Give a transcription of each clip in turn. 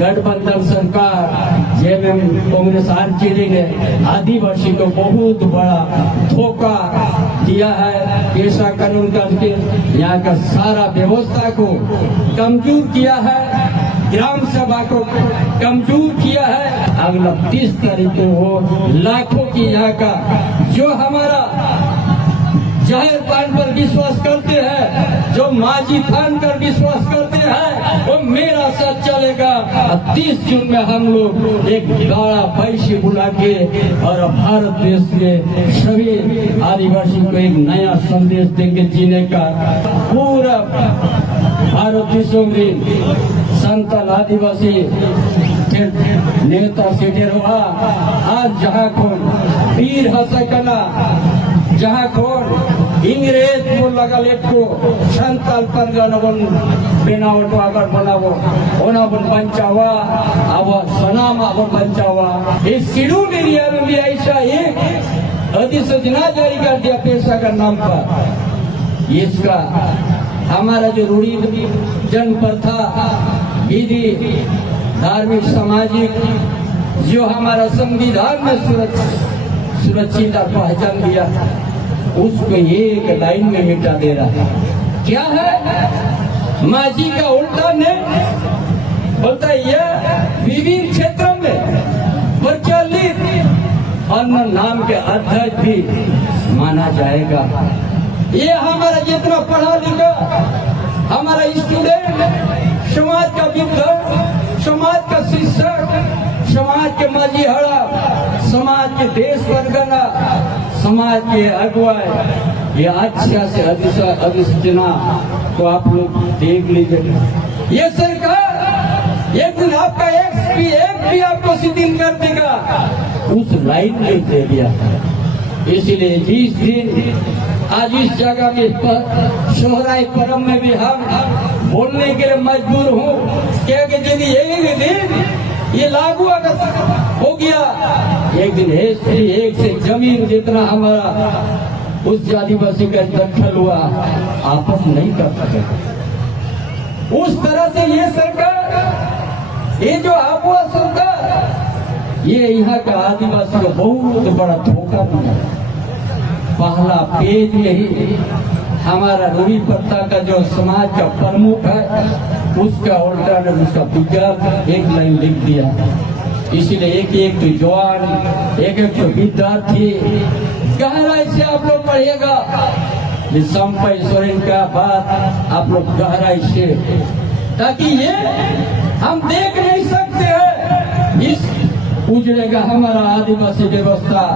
गठबंधन सरकार JMM Congress RJD ने आदिवासी को बहुत बड़ा धोखा दिया है। ऐसा कानून करके यहाँ का सारा व्यवस्था को कमजोर किया है, ग्राम सभा को कमजोर किया है। अगला 30 तारीख को लाखों की यहाँ का जो हमारा जाहिर खान पर विश्वास करते हैं, जो माजी खान पर विश्वास करते हैं, वो मेरा साथ चलेगा। 30 जून में हम लोग एक बड़ा बैशी बुला के और भारत देश के सभी आदिवासी को एक नया संदेश देंगे जीने का। पूरा भारत देशों में संताल आदिवासी नेता से हुआ आज जहाँ को वीर हसकना जहाँ को इंग्रेज को लगा लेको संताल परगना बन बेनावट आगर बनावो ओना बन बंचावा अब सनाम अब बंचावा। इस शेड्यूल एरिया में भी ऐसा एक अधिसूचना जारी कर दिया पेशा का नाम पर। इसका हमारा जो रूढ़ी जन प्रथा विधि धार्मिक सामाजिक जो हमारा संविधान में सुरक्षित और पहचान दिया उसको एक लाइन में मिटा दे रहा है। क्या है माजी का उल्टा ने बोलता है यह विभिन्न क्षेत्रों में प्रचलित अन्य नाम के अध्यक्ष भी माना जाएगा। ये हमारा जितना पढ़ा लिखा हमारा स्टूडेंट, समाज का विद्वान, समाज का शिक्षक, समाज के मजीहड़ा, समाज के देश परगना, समाज के अगुवाई, ये अच्छा से अधिसूचना को आप लोग देख लीजिए। ये सरकार एक दिन आपका एक भी आपको शिथिल कर देगा, उस लाइन में दे दिया। इसलिए जिस दिन आज इस जगह में सोहराई परम में भी हम बोलने के लिए मजबूर हूँ कि यदि एक दिन ये लागू अगर हो गया, एक दिन एक से जमीन जितना हमारा उस आदिवासी का दखल हुआ आपस नहीं कर सके। उस तरह से ये सरकार, ये जो अगुआ सरकार, ये यहाँ का आदिवासी को बहुत बड़ा धोखा दिया। पहला पेज यही हमारा रूढ़ी प्रथा का जो समाज का प्रमुख है उसका ऑल्टरनेटिव उसका विज्ञान एक लाइन लिख दिया। इसलिए एक तो जवान एक तो विद्यार्थी गहराई से आप लोग पढ़िएगा। संपय सोरेन का बात आप लोग गहराई से, ताकि ये हम देख नहीं सकते हैं इस उजड़ेगा हमारा आदिवासी व्यवस्था।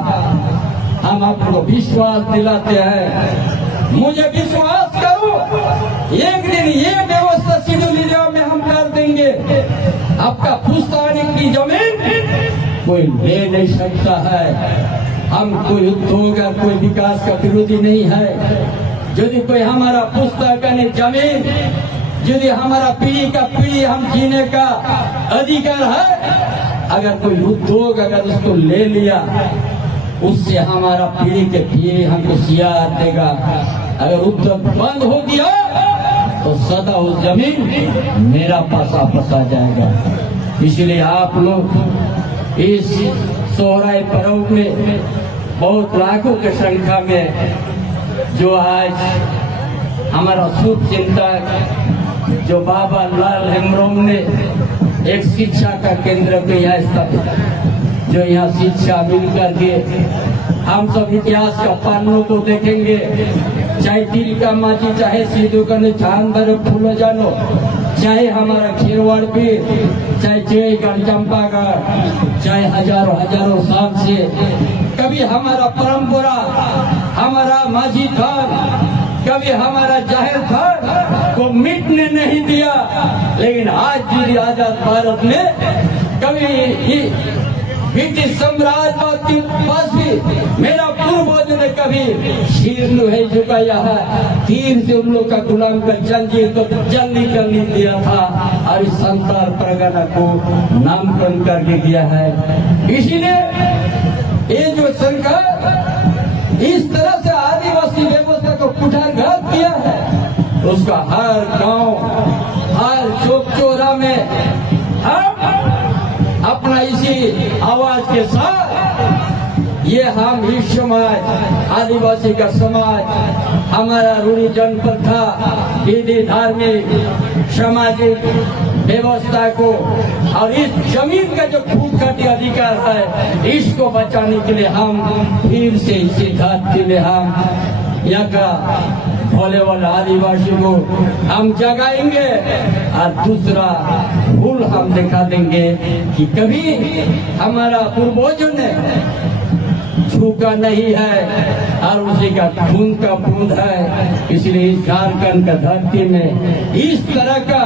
हम आपको विश्वास दिलाते हैं, मुझे विश्वास करो एक दिन ये व्यवस्था शेड्यूल एरिया में हम कर देंगे। आपका पुश्तैनी की जमीन कोई ले नहीं सकता है। हम कोई उद्योग या कोई विकास का विरोधी नहीं है। यदि कोई हमारा पुश्तैनी जमीन, यदि हमारा पीढ़ी का पीढ़ी हम जीने का अधिकार है, अगर कोई उद्योग अगर उसको ले लिया उससे हमारा पीढ़ी के पीढ़ी हमको सियार देगा। अगर उद्योग बंद हो गया तो सदा उस जमीन मेरा पास वापस आ जाएगा। इसलिए आप लोग इस सोहराई पर्व में बहुत लाखों की संख्या में जो आज हमारा शुभ चिंतक जो बाबा लाल हेम्ब्रोम ने एक शिक्षा का केंद्र पे यहाँ स्थापित, जो यहाँ शिक्षा मिल करके हम सब इतिहास का पन्नों को देखेंगे। चाहे तिलका माची, चाहे सीधू कने जानवर फूलो जानो, चाहे हमारा खीरवाड़ भी, चाहे जयगढ़ चंपागढ़, चाहे हजारों साल से कभी हमारा परंपरा, हमारा माझी खान, कभी हमारा जाहिर खान को मिटने नहीं दिया। लेकिन आज भी आजाद भारत में कभी ब्रिटिश साम्राज्य के पास भी मेरा पूर्वज ने कभी सिर नहीं झुकाया है। तीर से उन लोग का गुलाम का जंजीर को जल निकल नहीं दिया था और इस संताल परगना को नामकरण करके दिया है। इसीलिए ये जो सरकार इस तरह से आदिवासी व्यवस्था को कुठारघात किया है, उसका हर गांव, हर चौक चौरा में हम के साथ ये हम ही समाज, आदिवासी का समाज, हमारा रूढ़ी जनप्रथा, विधि, धार्मिक, सामाजिक व्यवस्था को और इस जमीन का जो खूंखाटी अधिकार है, इसको बचाने के लिए हम फिर से इसी घाट के लिए हम यहाँ का भोले वाले आदिवासी को हम जगाएंगे और दूसरा भूल हम दिखा देंगे कि कभी हमारा पूर्वजों ने झुका नहीं है और उसी का खून का बूंद है। इसलिए इस झारखंड का धरती में इस तरह का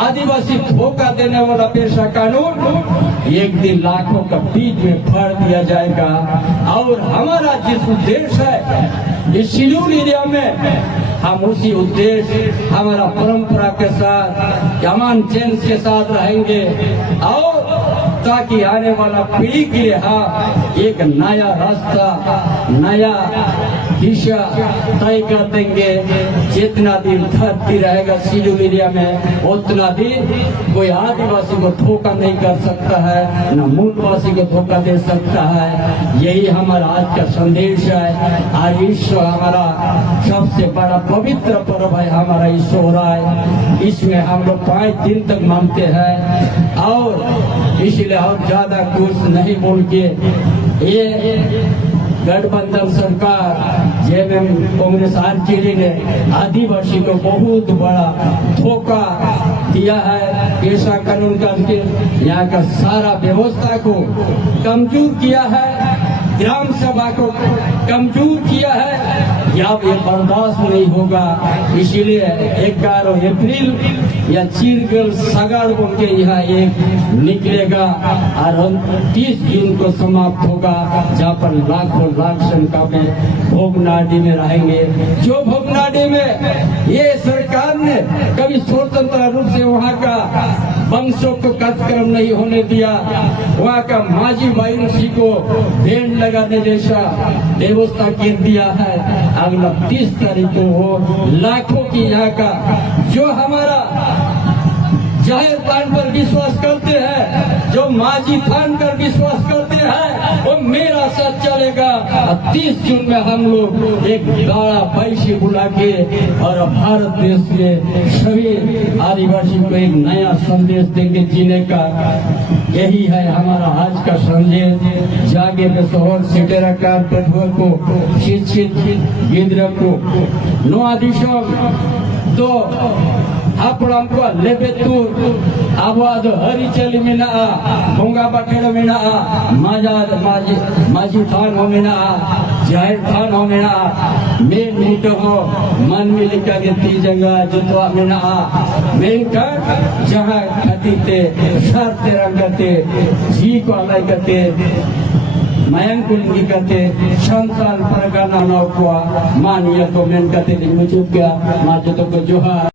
आदिवासी धोखा देने वाला पेशा कानून एक दिन लाखों का बीच में फाड़ दिया जाएगा। और हमारा जिस उद्देश्य है इस शेड्यूल एरिया में, हम उसी उद्देश्य, हमारा परंपरा के साथ, अमन चैन के साथ रहेंगे और ताकि आने वाला पीढ़ी के लिए एक नया रास्ता, नया दिशा तय कर देंगे। जितना दिन धरती रहेगा शेड्यूल एरिया में, उतना दिन कोई आदिवासी को धोखा नहीं कर सकता है, न मूलवासी को धोखा दे सकता है। यही हमारा आज का संदेश है। आज ईश्वर हमारा सबसे बड़ा पवित्र पर्व है, हमारा ईश्वर है। इसमें हम लोग 5 दिन तक मानते हैं और इसलिए और ज्यादा कुछ नहीं बोल के ये गठबंधन सरकार जेएमएम कांग्रेस आरजेडी ने आदिवासी को बहुत बड़ा धोखा दिया है। पेशा कानून करके यहाँ का सारा व्यवस्था को कमजोर किया है, ग्राम सभा को कमजोर किया है। अब ये बर्दाश्त नहीं होगा। इसीलिए 11 अप्रैल या चीरगल सगाड़ बोल के यहाँ एक निकलेगा और 30 जून को समाप्त होगा, जहाँ पर लाखों लाख संख्या में भोगनाडी में रहेंगे। जो भोगनाडी में ये सरकार ने कभी स्वतंत्र रूप से वहाँ का वंशों को कार्यक्रम नहीं होने दिया, वहाँ का माझी वायुंशी को बैंड लगाने जैसा व्यवस्था कर दिया है। अगला 30 तारीख को हो लाखों की यहाँ का जो हमारा जाहिर खान पर विश्वास करते हैं, जो माझी खान पर विश्वास करते हैं, वो मेरा साथ चलेगा। 30 जून में हम लोग एक बड़ा बैठी बुला के और भारत देश में सभी आदिवासी को एक नया संदेश देंगे जीने का। यही है हमारा आज का संदेश। जागे पे शहर सिटेरा कार को शिक्षित गिद्र को नोआ दिशम तो हापड़ाम को लेबेतुर आवाद हरिचली में भोंगा बखेड़ में माझी थान हो में जाहिर थान हो में मेन मीट हो मन में लिखा के 3 जगह जुतवा में मेन कर जहाँ खतीते सरते रंगते जी को अलाई करते मयंकुलिंगी करते संतान परगना नौकुआ मानिया को मेन करते मुझे क्या माजो तो जोहार।